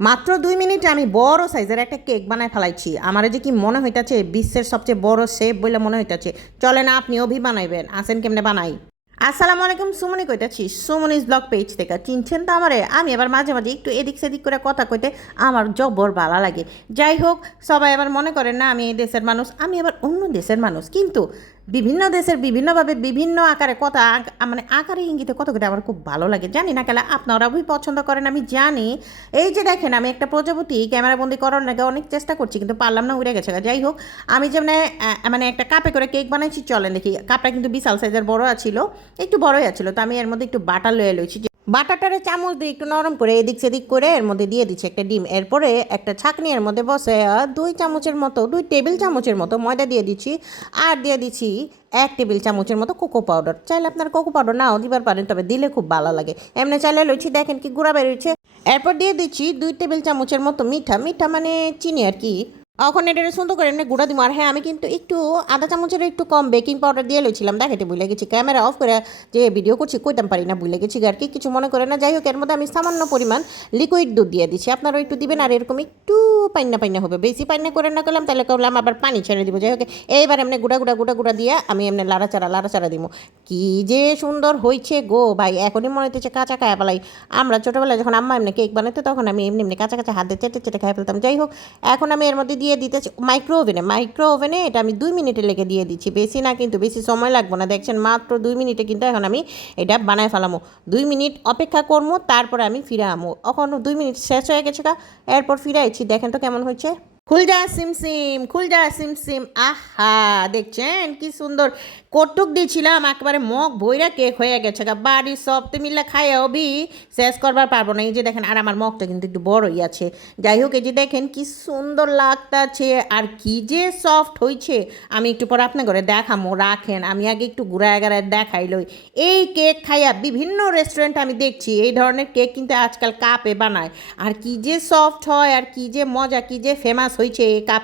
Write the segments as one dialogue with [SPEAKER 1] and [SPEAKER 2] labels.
[SPEAKER 1] মাত্র দুই মিনিটে আমি বড় সাইজের একটা কেক বানায় ফেলাইছি। আমার যে কি মনে হইতাছে, বিশ্বের সবচেয়ে বড় শেপ বলে মনে হইতাছে। না আপনি অভি বানাইবেন, আসেন কেমনে বানাই। আসসালামু আলাইকুম, সুমনি কইতাছি সুমনিস ব্লগ পেজ থেকে। চিনছেন তো আমারে? আমি আবার মাঝে মাঝে একটু এদিক সেদিক করে কথা কইতে আমার জব্বর ভালো লাগে। যাই হোক, সবাই আবার মনে করেন না, আমি এই দেশের মানুষ, আমি আবার অন্য দেশের মানুষ। কিন্তু বিভিন্ন দেশের বিভিন্নভাবে বিভিন্ন আকারে কথা মানে আকারে ইঙ্গিতে কত করে আমার খুব ভালো লাগে। জানি না কেন আপনারা খুবই পছন্দ করেন, আমি জানি। এই যে দেখেন, আমি একটা প্রজাপতি, ক্যামেরা বন্দি করার লাগে অনেক চেষ্টা করছি, কিন্তু পারলাম না, উড়ে গেছে যাই হোক, আমি যেমন মানে একটা কাপে করে কেক বানাইছি, চলেন দেখি। কাপটা কিন্তু বিশাল সাইজের, বড় আছিল, একটু বড়ই আছিল, তো আমি এর মধ্যে একটু বাটা লয়ে লইছি। যে বাটারটারে চামচ দিয়ে একটু নরম করে এদিক সেদিক করে এর মধ্যে দিয়ে দিচ্ছি একটা ডিম। এরপরে একটা ছাঁকনি এর মধ্যে বসে দুই চামচের মতো, দুই টেবিল চামচের মতো ময়দা দিয়ে দিচ্ছি আর দিয়ে দিচ্ছি এক টেবিল চামচের মতো কোকো পাউডার। চাইলে আপনার কোকো পাউডার নাও দিবার পারেন, তবে দিলে খুব ভালো লাগে। এমনি চাইলে লইছি দেখেন কি গুঁড়া বেরোচ্ছে এরপর দিয়ে দিচ্ছি দুই টেবিল চামচের মতো মিঠা। মিঠা মানে চিনি আর কি। এখন এটা সুন্দর করে এমনি গুঁড়া দিব আর হ্যাঁ আমি কিন্তু একটু আধা চামচের একটু কম বেকিং পাউডার দিয়ে লইছিলাম। দেখাতে ভুলে গেছি। ক্যামেরা অফ করে যে ভিডিও করছি, কইতাম পারি না, ভুলে গেছি। আর কি, কিছু মনে করে না। যাই হোক, এর মধ্যে আমি সামান্য পরিমাণ লিকুইড দুধ দিয়ে দিচ্ছি আপনারাও একটু দিবেন, আর এরকম একটু পাইনা পাইনা হবে। বেশি পাইনা করে না করলাম, তাহলে করলাম আবার পানি ছেড়ে দিব। যাই হোক, এইবার এমনি গুঁড়া গুঁড়া গুঁড়া গুঁড়া দিয়ে আমি এমনি লাড়াচাড়া লাড়াচাড়া দিব কি যে সুন্দর হয়েছে গো ভাই, এখনই মনে হচ্ছে কাঁচা খায় পালাই আমরা ছোটোবেলায় যখন আম্মা এমনি কেক বানাতো তখন আমি এমনি এমনি কাঁচা কাঁচা হাত চেটে চেটে খাই ফেলতাম। যাই হোক, এখন আমি এর মধ্যে দিয়ে দিতেছি মাইক্রো ওভেনে মাইক্রো ওভেনে এটা আমি দুই মিনিটে লেগে দিয়ে দিচ্ছি। বেশি না কিন্তু বেশি সময় লাগবে না। দেখছেন মাত্র দুই মিনিটে কিন্তু এখন আমি এটা বানায় ফেলামো। দুই মিনিট অপেক্ষা করব তারপরে আমি ফিরে আমো। এখন দুই মিনিট শেষ হয়ে গেছে কা এরপর ফিরে আইছি। দেখেন তো কেমন হয়েছে? খুল যা সিম সিম খুল যা সিম সিম, আহা, দেখছেন কি সুন্দর। কটুক দিয়েছিলাম একেবারে মগ ভৈরা কেক হয়ে গেছে বাড়ির সব তো মিল্লা খাই অবি শেষ করবার পারব না। এই যে দেখেন, আর আমার মগটা কিন্তু একটু বড়ই আছে। যাই হোক, এই যে দেখেন কি সুন্দর লাগতাছে। আর কি যে সফট হয়েছে আমি একটু পরে আপনার ঘরে দেখামো, রাখেন। আমি আগে একটু ঘুরায় গাড়ায় দেখাই লই। এই কেক খাইয়া বিভিন্ন রেস্টুরেন্ট আমি দেখছি, এই ধরনের কেক কিন্তু আজকাল কাপে বানায়। আর কি যে সফট হয়, আর কি যে মজা, কি যে ফেমাস হয়েছে এই কাপ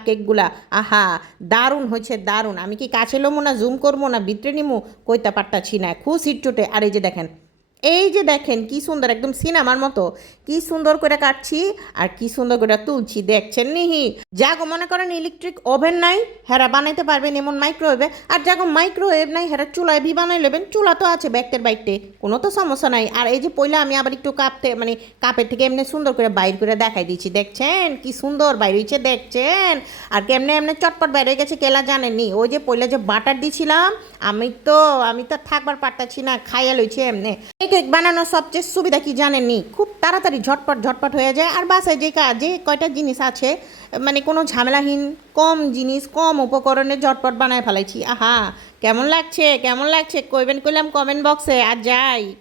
[SPEAKER 1] আহা, দারুণ হয়েছে দারুণ। আমি কি কাছে লোমো না জুম করব না, ভিতরে নিমু? পাট্টা পারতাছি না, খুব হিটচুটে আর এই যে দেখেন এই যে দেখেন, কি সুন্দর একদম সিনেমার মতো। কি সুন্দর করে কাটছি আর কি সুন্দর করে তুলছি, দেখছেন নিহি। যাগো, মনে করেন ইলেকট্রিক ওভেন নাই, হেরা বানাইতে পারবেন এমন মাইক্রোওয়েভে আর যাগো মাইক্রোওয়েভ নাই, হেরা চুলায় ভি বানাই নেবেন চুলা তো আছে ব্যাগটের বাইকতে কোনো তো সমস্যা নাই। আর এই যে পয়লা আমি আবার একটু কাপতে মানে কাপের থেকে এমনি সুন্দর করে বাইর করে দেখাই দিচ্ছি দেখছেন? কি সুন্দর বাইর হয়েছে দেখছেন? আর কেমনে এমনি চটপট বাইরে গেছে কেলা জানেননি ওই যে পয়লা যে বাটার দিছিলাম, আমি তো আমি তো থাকবার পারতাছি না, খাইয়া লইছে এমনি। কেক বানানোর সবচেয়ে সুবিধা কি জানেননি? খুব তাড়াতাড়ি ঝটপট ঝটপট হয়ে যায়। আর বাসায় যে কাজ যে কয়টা জিনিস আছে মানে কোনো ঝামেলাহীন, কম জিনিস, কম উপকরণে ঝটপট বানায় ফেলাইছি। আহা, কেমন লাগছে? কেমন লাগছে? কইবেন, কইলাম কমেন্ট বক্সে আর যাই।